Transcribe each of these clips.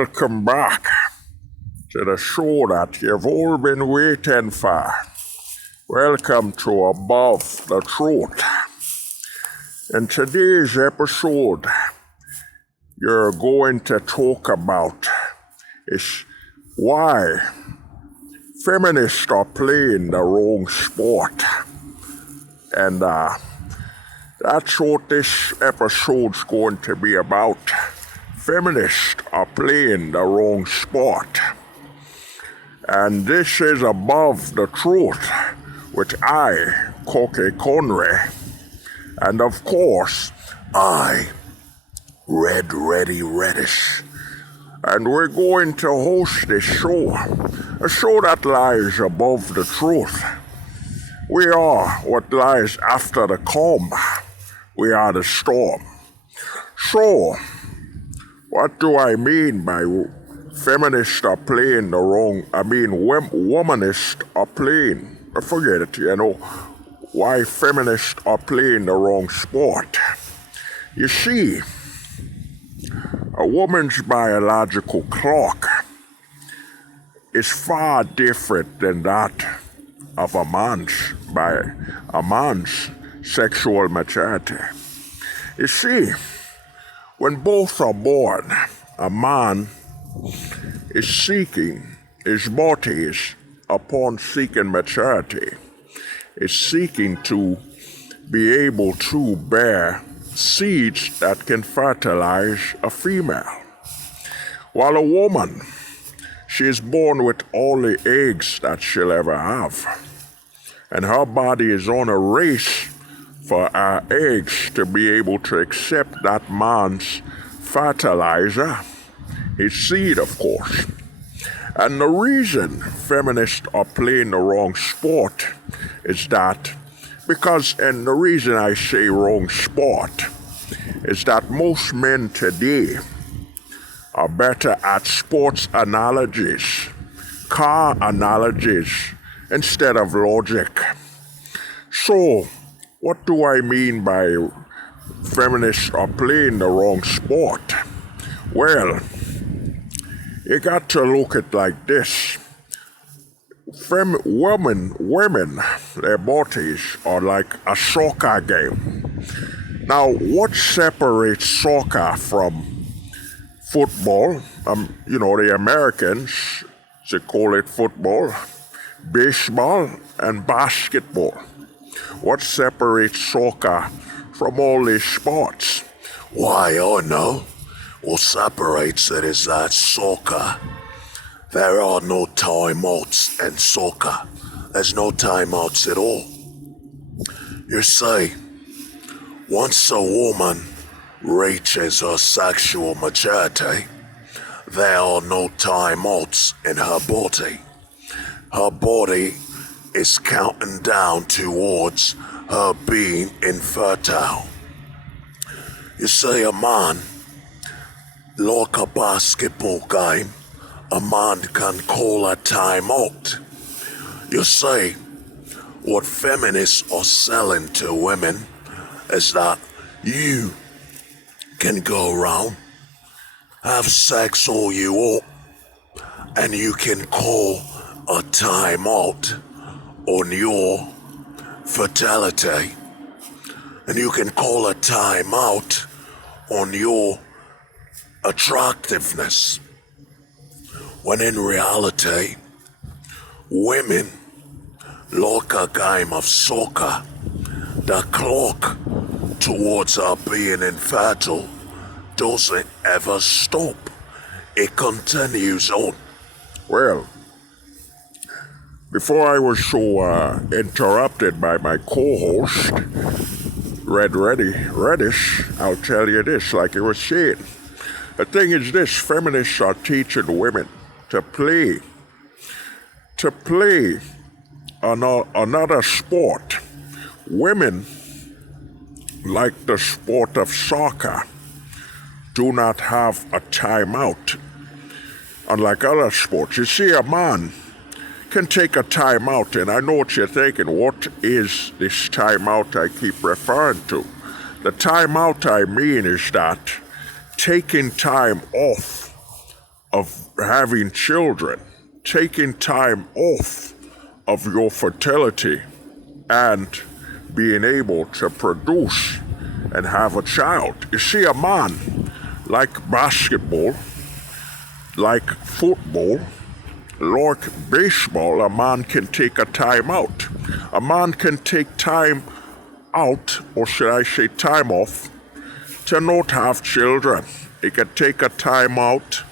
Welcome back to the show that you've all been waiting for. Welcome to Above the Truth. In today's episode, you're going to talk about is why feminists are playing the wrong sport. And that's what this episode's going to be about. Feminists are playing the wrong sport. And this is Above the Truth with I, Cocky Conway. And of course, I, Red Ready Reddish. And we're going to host this show, a show that lies above the truth. We are what lies after the calm. We are the storm. So, what do I mean by feminists are playing the wrong, womanists are playing, forget it, why feminists are playing the wrong sport. You see, a woman's biological clock is far different than that of a man's sexual maturity. You see, when both are born, a man is seeking, his body is, upon seeking maturity, is seeking to be able to bear seeds that can fertilize a female. While a woman, she is born with all the eggs that she'll ever have. And her body is on a race for her eggs to be able to accept that man's fertilizer, his seed, of course. And the reason feminists are playing the wrong sport is that, and the reason I say wrong sport is that most men today are better at sports analogies, car analogies, instead of logic. So, what do I mean by feminists are playing the wrong sport? Well, you got to look at it like this. Women, their bodies are like a soccer game. Now, what separates soccer from football? The Americans, they call it football, baseball, and basketball. What separates soccer from all these sports? Why, I know. What separates it is that soccer, there are no timeouts in soccer. There's no timeouts at all. You see, once a woman reaches her sexual maturity, there are no timeouts in her body. Her body is counting down towards her being infertile. You see, a man, like a basketball game, a man can call a timeout. You see, what feminists are selling to women is that you can go around, have sex all you want, and you can call a timeout on your fertility, and you can call a timeout on your attractiveness, when in reality, women, like a game of soccer, the clock towards her being infertile doesn't ever stop. It continues on. Well, before I was so interrupted by my co-host, Red Ready Reddish, I'll tell you this, like it was said. The thing is this, feminists are teaching women to play another sport. Women, like the sport of soccer, do not have a timeout. Unlike other sports, you see, a man can take a timeout, and I know what you're thinking, what is this timeout I keep referring to? The timeout I mean is that taking time off of having children, taking time off of your fertility and being able to produce and have a child. You see, a man, like basketball, like football, like baseball, a man can take a time out. A man can take time out, or should I say time off, to not have children. He can take a time out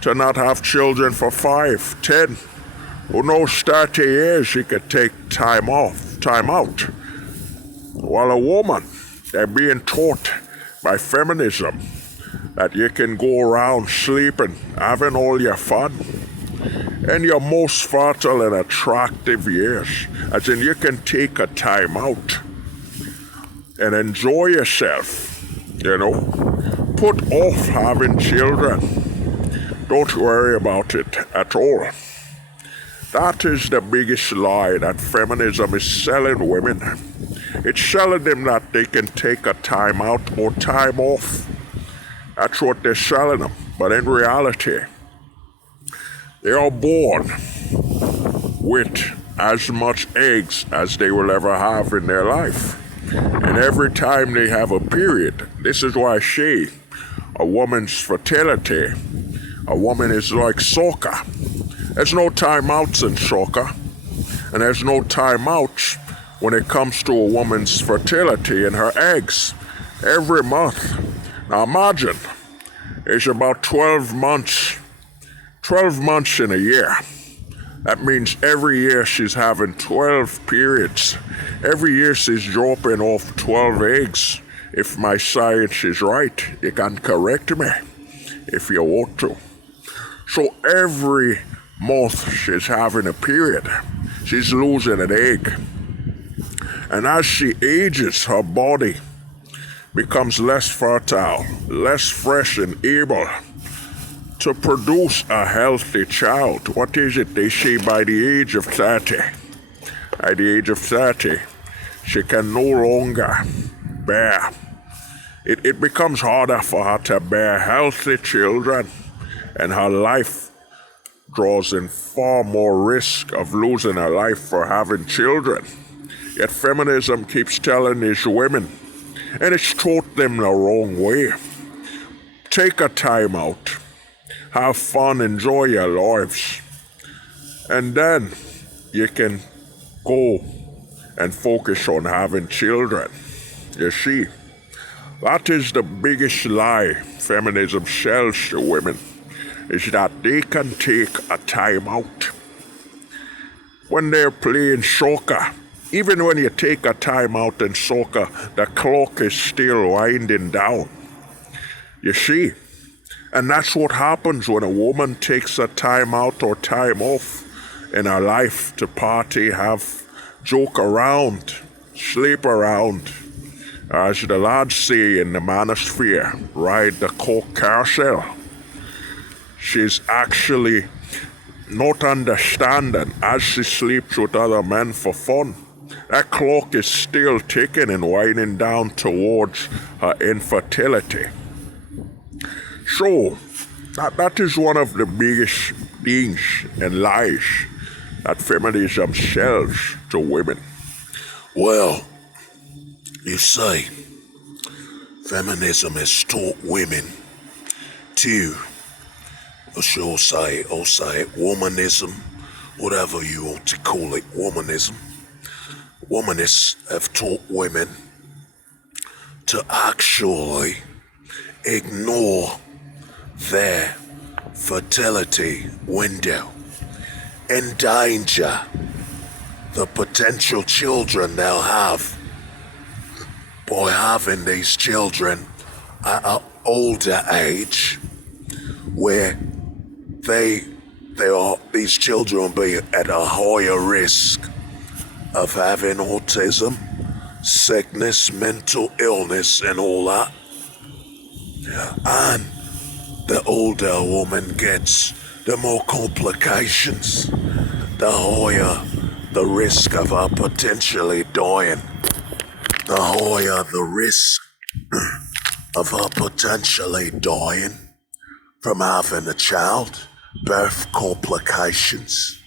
to not have children for 5, 10, who knows, 30 years he could take time out. While a woman, they're being taught by feminism that you can go around sleeping, having all your fun, in your most fertile and attractive years, as in you can take a time out and enjoy yourself, Put off having children. Don't worry about it at all. That is the biggest lie that feminism is selling women. It's selling them that they can take a time out or time off. That's what they're selling them. But in reality, they are born with as much eggs as they will ever have in their life. And every time they have a period, this is why I say a woman's fertility, a woman is like soccer. There's no timeouts in soccer, and there's no timeouts when it comes to a woman's fertility and her eggs. Every month. Now imagine, it's about 12 months in a year. That means every year she's having 12 periods. Every year she's dropping off 12 eggs. If my science is right, you can correct me if you want to. So every month she's having a period. She's losing an egg. And as she ages, her body becomes less fertile, less fresh and able to produce a healthy child. What is it they say by the age of 30? By the age of 30, she can no longer bear. It becomes harder for her to bear healthy children, and her life draws in far more risk of losing her life for having children. Yet feminism keeps telling these women, and it's taught them the wrong way. Take a time out. Have fun, enjoy your lives. And then you can go and focus on having children. You see, that is the biggest lie feminism sells to women, is that they can take a time out. When they're playing soccer, even when you take a time out in soccer, the clock is still winding down. You see? And that's what happens when a woman takes a time out or time off in her life to party, joke around, sleep around. As the lads say in the manosphere, ride the coke carousel. She's actually not understanding as she sleeps with other men for fun. That clock is still ticking and winding down towards her infertility. So, that is one of the biggest things and lies that feminism sells to women. Well, you say, feminism has taught women to, or shall say, womanism, whatever you want to call it, womanism. Womanists have taught women to actually ignore their fertility window, endanger the potential children they'll have by having these children at an older age, where these children will be at a higher risk of having autism, sickness, mental illness, and all that. And the older a woman gets, the more complications, the higher the risk of her potentially dying, the from having a child, birth complications,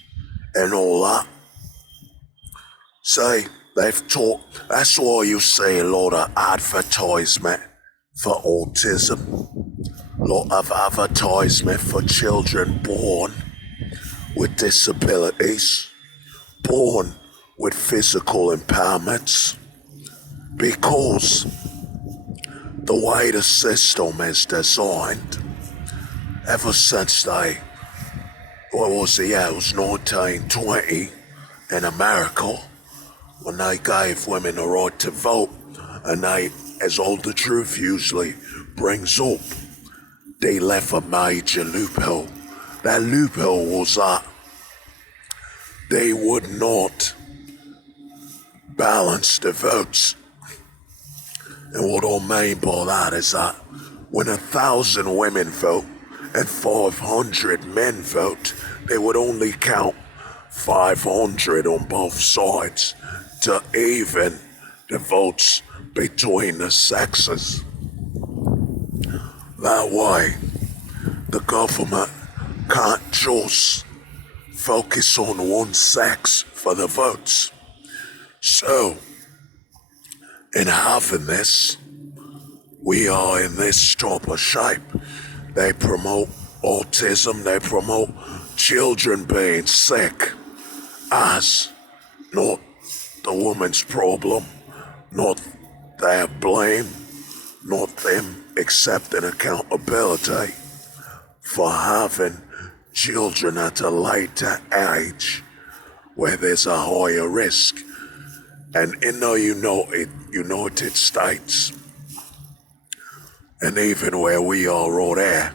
and all that. See, they've taught, that's why you see a lot of advertisement for autism, a lot of advertisement for children born with disabilities, born with physical impairments, because the way the system is designed, ever since it was 1920 in America, when they gave women the right to vote, and they, as Hold the Truth usually brings up, they left a major loophole. That loophole was that they would not balance the votes. And what I mean by that is that when 1,000 women vote and 500 men vote, they would only count 500 on both sides to even the votes between the sexes. That way, the government can't just focus on one sex for the votes. So, in having this, we are in this type of shape. They promote autism, they promote children being sick as not the woman's problem, not their blame, not them accepting accountability for having children at a later age where there's a higher risk. And in the United States, and even where we are right here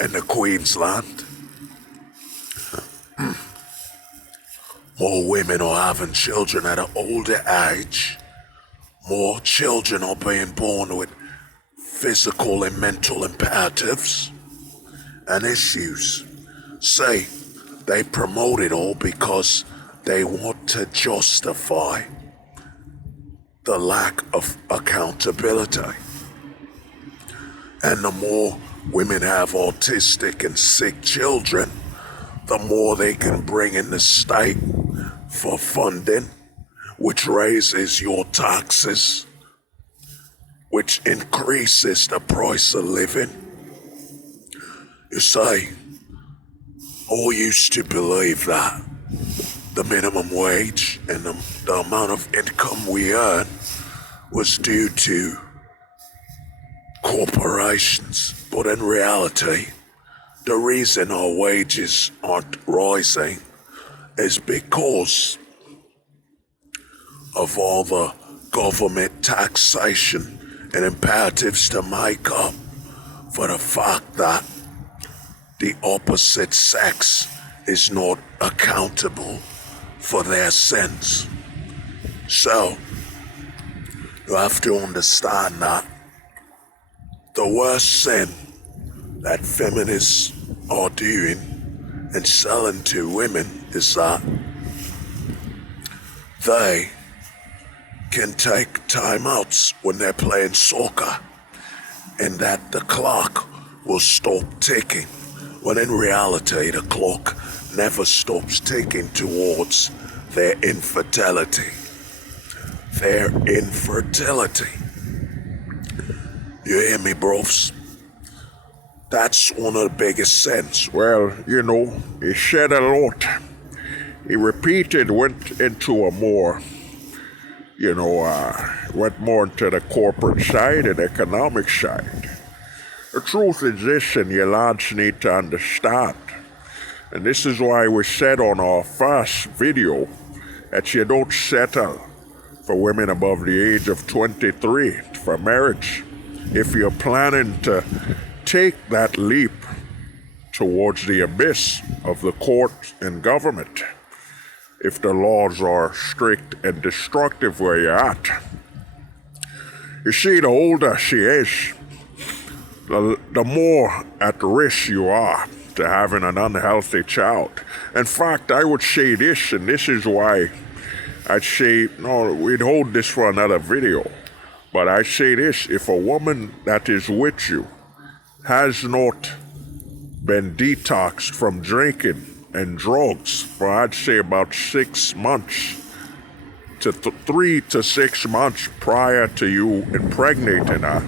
in the Queensland, more women are having children at an older age. More children are being born with physical and mental imperatives and issues. See, they promote it all because they want to justify the lack of accountability. And the more women have autistic and sick children, the more they can bring in the state for funding, which raises your taxes, which increases the price of living. You see, I used to believe that the minimum wage and the amount of income we earn was due to corporations, but in reality, the reason our wages aren't rising is because of all the government taxation and imperatives to make up for the fact that the opposite sex is not accountable for their sins. So, you have to understand that the worst sin that feminists are doing and selling to women is that they can take timeouts when they're playing soccer and that the clock will stop ticking, when in reality the clock never stops ticking towards their infertility. Their infertility. You hear me, bros? That's one of the biggest sins. Well, he said a lot. He went into a more, went more into the corporate side and economic side. The truth is this, and you lads need to understand. And this is why we said on our first video that you don't settle for women above the age of 23 for marriage. If you're planning to take that leap towards the abyss of the court and government, if the laws are strict and destructive where you're at. You see, the older she is, the more at risk you are to having an unhealthy child. In fact, I would say this, and this is why I'd say, no, we'd hold this for another video, but I say this: if a woman that is with you has not been detoxed from drinking and drugs for I'd say about 6 months to 3 to 6 months prior to you impregnating her,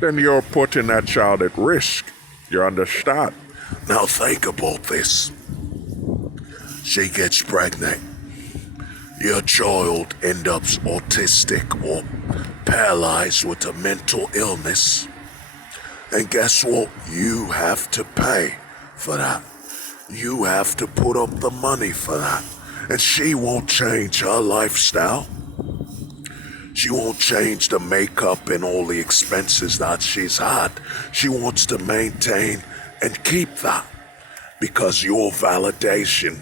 then you're putting that child at risk. You understand? Now think about this. She gets pregnant. Your child ends up autistic or paralyzed with a mental illness. And guess what? You have to pay for that. You have to put up the money for that. And she won't change her lifestyle. She won't change the makeup and all the expenses that she's had. She wants to maintain and keep that because your validation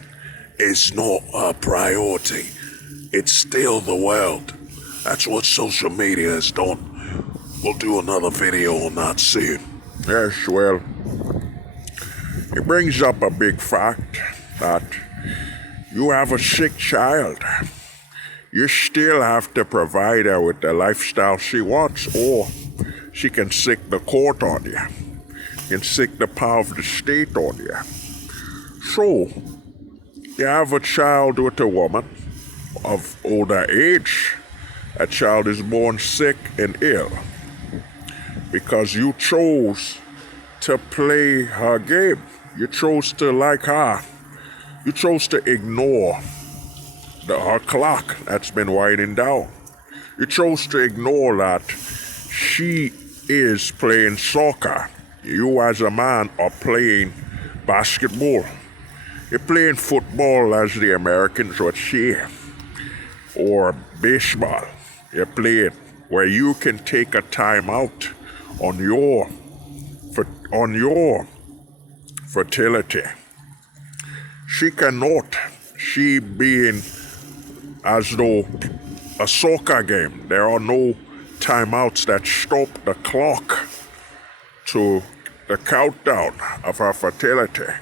is not a priority. It's still the world. That's what social media has done. We'll do another video on that soon. Yes, well, it brings up a big fact that you have a sick child. You still have to provide her with the lifestyle she wants, or she can sick the court on you. Can sick the power of the state on you. So, you have a child with a woman of older age. A child is born sick and ill because you chose to play her game. You chose to like her. You chose to ignore her clock that's been winding down. You chose to ignore that she is playing soccer. You as a man are playing basketball. You're playing football, as the Americans would say, or baseball. You're playing where you can take a time out on your fertility. She cannot. She being as though a soccer game. There are no timeouts that stop the clock to the countdown of her fertility.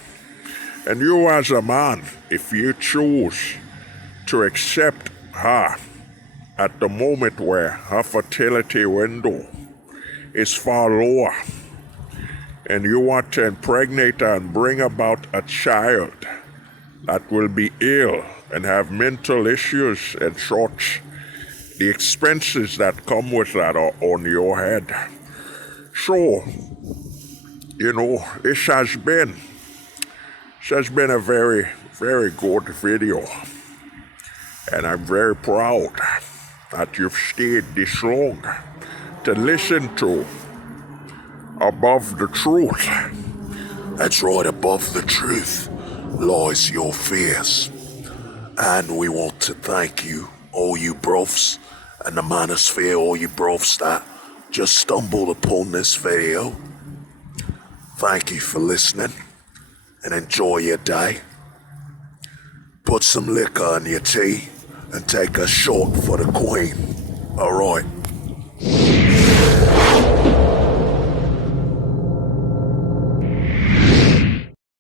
And you as a man, if you choose to accept her at the moment where her fertility window is far lower, and you want to impregnate her and bring about a child that will be ill and have mental issues and such, the expenses that come with that are on your head. So, this has been a very, very good video. And I'm very proud that you've stayed this long to listen to Above the Truth. That's right, above the truth lies your fears. And we want to thank you, all you brofs, and the manosphere, all you brofs that just stumbled upon this video. Thank you for listening, and enjoy your day. Put some liquor in your tea, and take a shot for the Queen. All right.